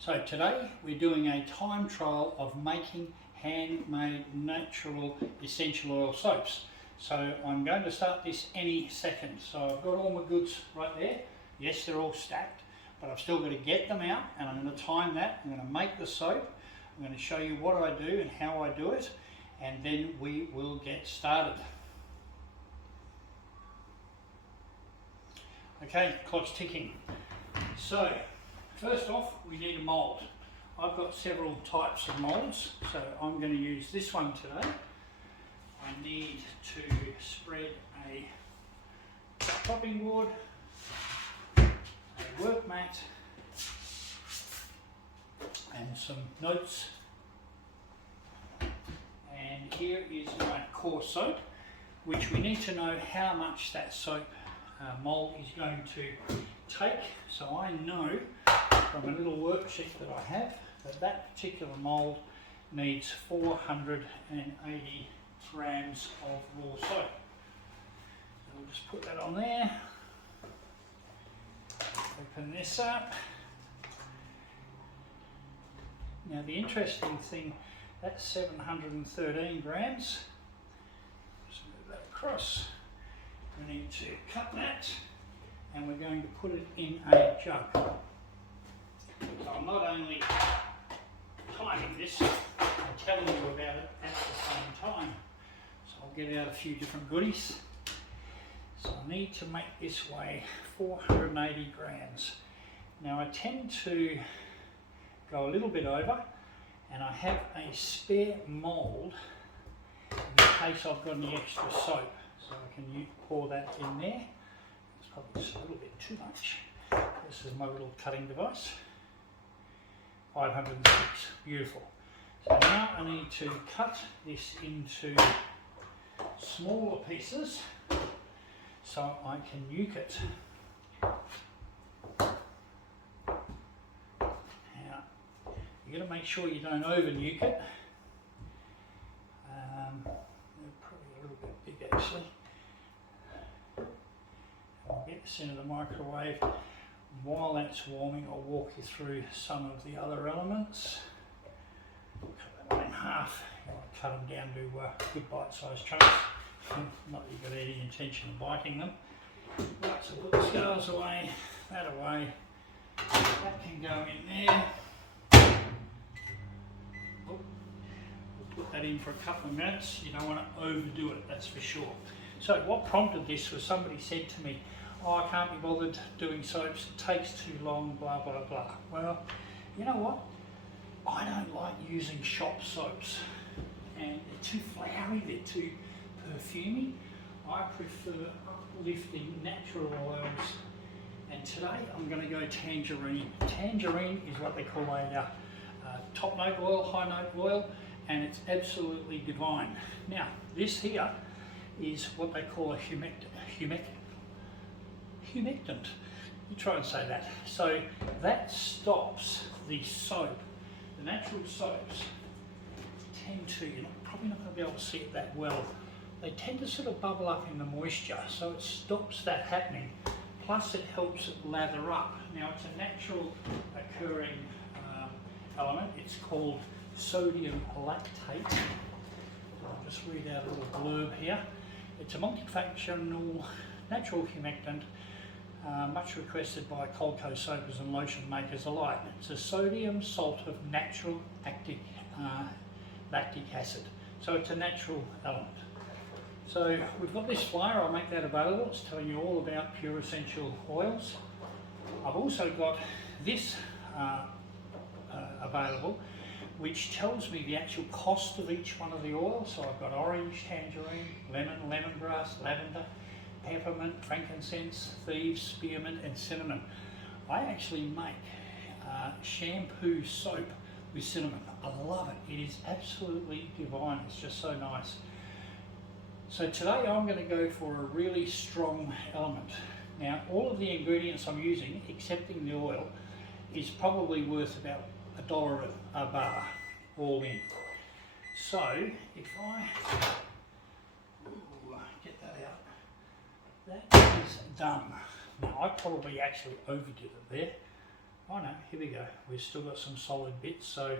So today we're doing a time trial of making handmade natural essential oil soaps. So I'm going to start this any second. So I've got all my goods right there. Yes, they're all stacked, but I've still got to get them out, and I'm going to time that. I'm going to make the soap. I'm going to show you what I do and how I do it, and then we will get started. Okay, clock's ticking. So first off, we need a mould. I've got several types of moulds, so I'm going to use this one today. I need to spread a chopping board, a work mat, and some notes. And here is my core soap, which we need to know how much that soap mould is going to take. So I know from a little worksheet that I have that particular mould needs 480 grams of raw soap. So we'll just put that on there, open this up. Now the interesting thing, that's 713 grams. Just move that across. We need to cut that, and we're going to put it in a jug. So I'm not only timing this, I'm telling you about it at the same time. So I'll get out a few different goodies. So I need to make this weigh 480 grams. Now I tend to go a little bit over, and I have a spare mould in case I've got any extra soap. So I can pour that in there. It's probably just a little bit too much. This is my little cutting device. 506, beautiful. So now I need to cut this into smaller pieces so I can nuke it. Now, you've got to make sure you don't over nuke it. They're probably a little bit big actually. I'll get this into the microwave. While that's warming, I'll walk you through some of the other elements. Cut that one in half. You want to cut them down to good bite-sized chunks. Not that you've got any intention of biting them. Right, so put the scales away, that away. That can go in there. Oh, we'll put that in for a couple of minutes. You don't want to overdo it, that's for sure. So what prompted this was somebody said to me, "Oh, I can't be bothered doing soaps, it takes too long, blah, blah, blah." Well, you know what? I don't like using shop soaps, and they're too flowery, they're too perfumey. I prefer uplifting natural oils, and today I'm going to go tangerine. Tangerine is what they call a top note oil, high note oil, and it's absolutely divine. Now, this here is what they call a humectant. You try and say that. So that stops the soap. The natural soaps tend to, you're probably not going to be able to see it that well, they tend to sort of bubble up in the moisture, so it stops that happening. Plus it helps it lather up. Now it's a natural occurring element. It's called sodium lactate. I'll just read out a little blurb here. It's a multifunctional natural humectant, much requested by cold coast soapers and lotion makers alike. It's a sodium salt of natural lactic acid. So it's a natural element. So we've got this flyer, I'll make that available. It's telling you all about pure essential oils. I've also got this available, which tells me the actual cost of each one of the oils. So I've got orange, tangerine, lemon, lemongrass, lavender, peppermint, frankincense, thieves, spearmint, and cinnamon. I actually make shampoo soap with cinnamon. I love it. It is absolutely divine. It's just so nice. So today I'm going to go for a really strong element. Now all of the ingredients I'm using, excepting the oil, is probably worth about $1 a bar, all in. So if I get that out, that is done. Now I probably actually overdid it there. Oh no, here we go. We've still got some solid bits, so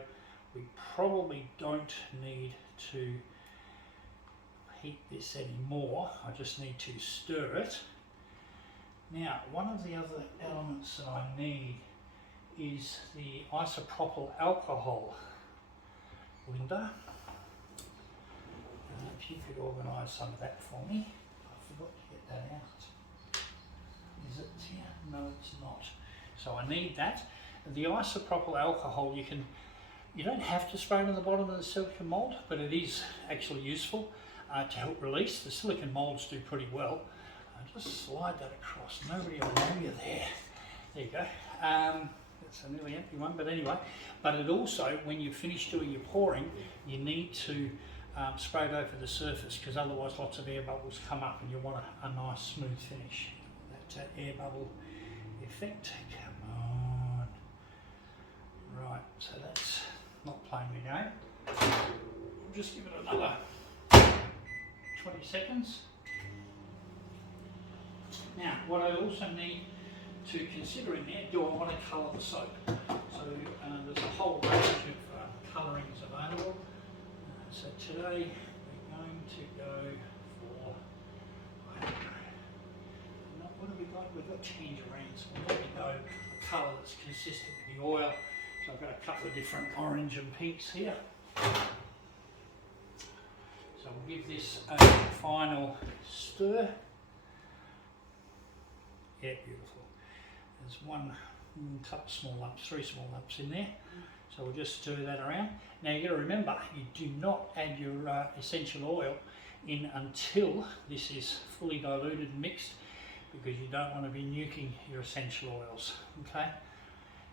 we probably don't need to heat this anymore. I just need to stir it. Now, one of the other elements that I need is the isopropyl alcohol. Linda, if you could organise some of that for me. I forgot to get that out. Is it here? No, it's not. So I need that. The isopropyl alcohol, you don't have to spray it on the bottom of the silicon mould, but it is actually useful to help release. The silicon moulds do pretty well. Just slide that across. Nobody will know you're there. There you go. It's a nearly empty one, but anyway. But it also, when you finish doing your pouring, you need to spray it over the surface, because otherwise lots of air bubbles come up and you want a nice smooth finish. That air bubble effect. Come on. Right, so that's not playing the game. We'll just give it another 20 seconds. Now, what I also need to consider in there, do I want to colour the soap? So there's a whole range of colourings available. So today we're going to go for, I don't know, what have we got? We've got tangerines. We'll let me go a colour that's consistent with the oil. So I've got a couple of different orange and pinks here. So we'll give this a final stir. Yeah, beautiful. There's one couple small lumps, 3 small lumps in there. So we'll just stir that around. Now you got to remember, you do not add your essential oil in until this is fully diluted and mixed, because you don't want to be nuking your essential oils. Okay.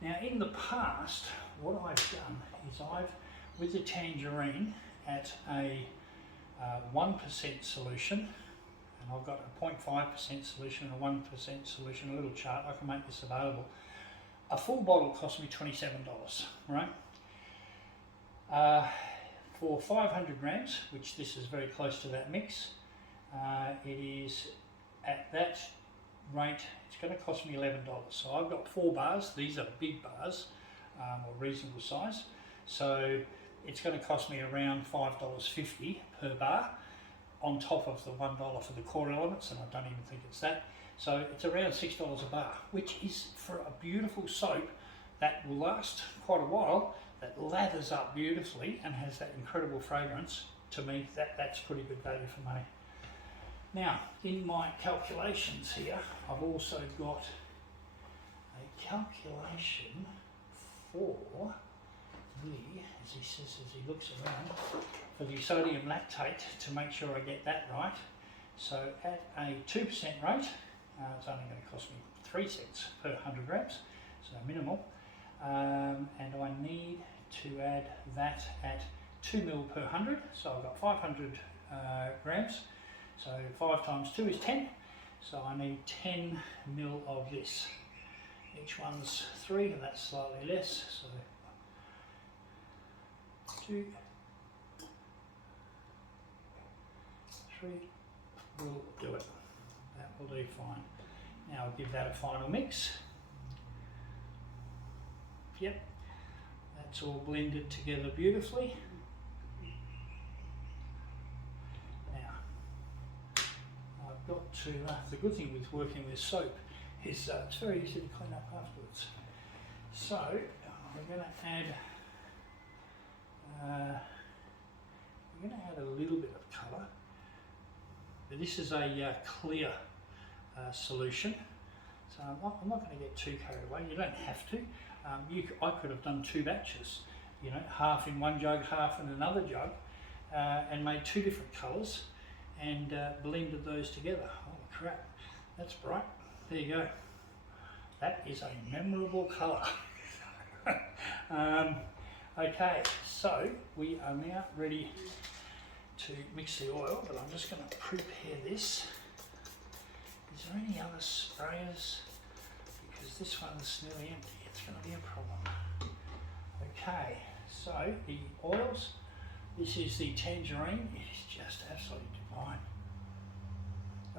Now in the past, what I've done is with the tangerine at a 1% solution, and I've got a 0.5% solution and a 1% solution, a little chart. I can make this available. A full bottle cost me $27, right? For 500 grams, which this is very close to that mix, it is at that rate, it's going to cost me $11. So I've got 4 bars. These are big bars, or reasonable size. So it's going to cost me around $5.50 per bar, on top of the $1 for the core elements, and I don't even think it's that. So it's around $6 a bar, which is, for a beautiful soap that will last quite a while, that lathers up beautifully and has that incredible fragrance. To me, that's pretty good value for money. Now, in my calculations here, I've also got a calculation for as he says, as he looks around, for the sodium lactate, to make sure I get that right. So at a 2% rate, it's only going to cost me 3 cents per 100 grams, so minimal. And I need to add that at 2 mil per 100, so I've got 500 grams, so 5 times 2 is 10, so I need 10 mil of this. Each one's 3, and that's slightly less, so 2, 3 will do it. That will do fine. Now I'll give that a final mix. Yep, that's all blended together beautifully. Now, I've got to, the good thing with working with soap is it's very easy to clean up afterwards. So, we're going to add a little bit of colour. But this is a clear solution, so I'm not going to get too carried away. You don't have to. I could have done 2 batches, you know, half in one jug, half in another jug, and made 2 different colours and blended those together. Oh crap, that's bright. There you go. That is a memorable colour. Okay, so we are now ready to mix the oil, but I'm just going to prepare this. Is there any other sprayers? Because this one's nearly empty. It's going to be a problem. Okay, so the oils. This is the tangerine. It is just absolutely divine.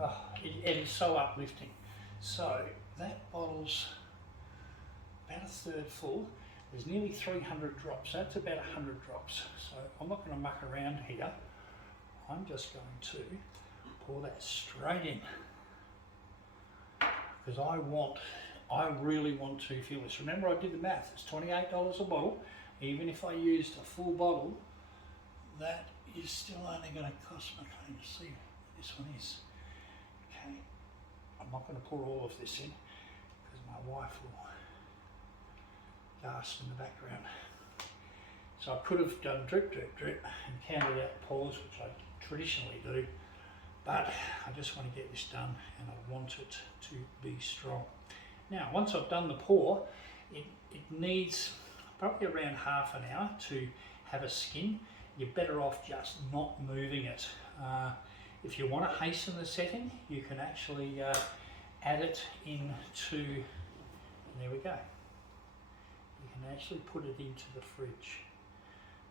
Oh, it is so uplifting. So that bottle's about a third full. There's nearly 300 drops. That's about 100 drops. So I'm not going to muck around here. I'm just going to pour that straight in, because I really want to feel this. Remember, I did the math. It's $28 a bottle. Even if I used a full bottle, that is still only going to cost me. I can't see what this one is. Okay, I'm not going to pour all of this in because my wife will gasp in the background. So I could have done drip, drip, drip and counted out the pours, which I traditionally do, but I just want to get this done and I want it to be strong. Now, once I've done the pour, it needs probably around half an hour to have a skin. You're better off just not moving it. If you want to hasten the setting, you can actually add it into, and there we go. You can actually put it into the fridge.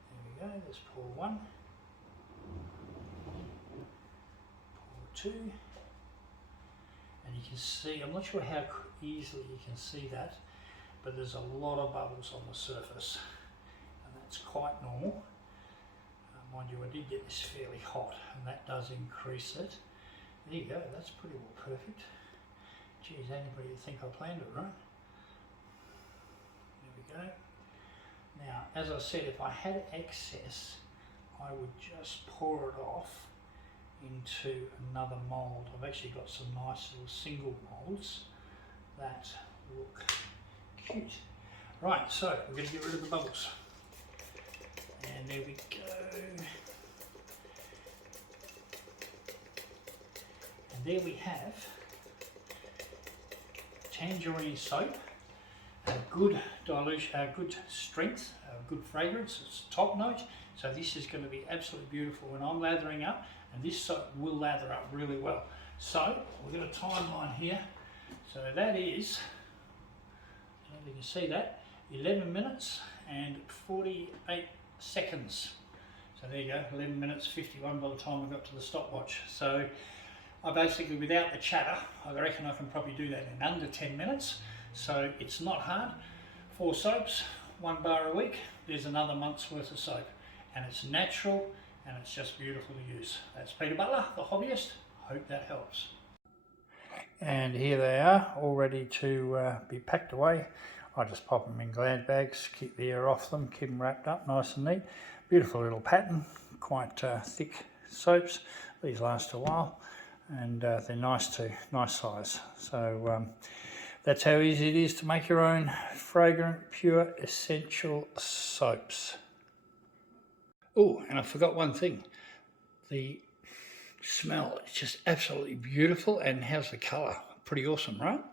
There we go, let's pour one. Pour two. And you can see, I'm not sure how easily you can see that, but there's a lot of bubbles on the surface, and that's quite normal. Mind you, I did get this fairly hot, and that does increase it. There you go, that's pretty well perfect. Geez, anybody would think I planned it, right? There we go. Now, as I said, if I had excess, I would just pour it off into another mould. I've actually got some nice little single moulds that look cute. Right, so we're going to get rid of the bubbles. And there we go. And there we have tangerine soap, a good dilution, a good strength, a good fragrance, it's top note. So this is going to be absolutely beautiful when I'm lathering up, and this soap will lather up really well. So we've got a timeline here. So that is, I don't know if you can see that, 11 minutes and 48 seconds. So there you go, 11 minutes 51 by the time we got to the stopwatch. So I basically, without the chatter, I reckon I can probably do that in under 10 minutes. So it's not hard. 4 soaps, 1 bar a week, there's another month's worth of soap. And it's natural and it's just beautiful to use. That's Peter Butler, the hobbyist. Hope that helps. And here they are, all ready to be packed away. I just pop them in glad bags, keep the air off them, keep them wrapped up nice and neat. Beautiful little pattern, quite thick soaps. These last a while, and they're nice too, nice size. So that's how easy it is to make your own fragrant, pure, essential soaps. Oh, and I forgot one thing. The smell is just absolutely beautiful, and how's the colour? Pretty awesome, right?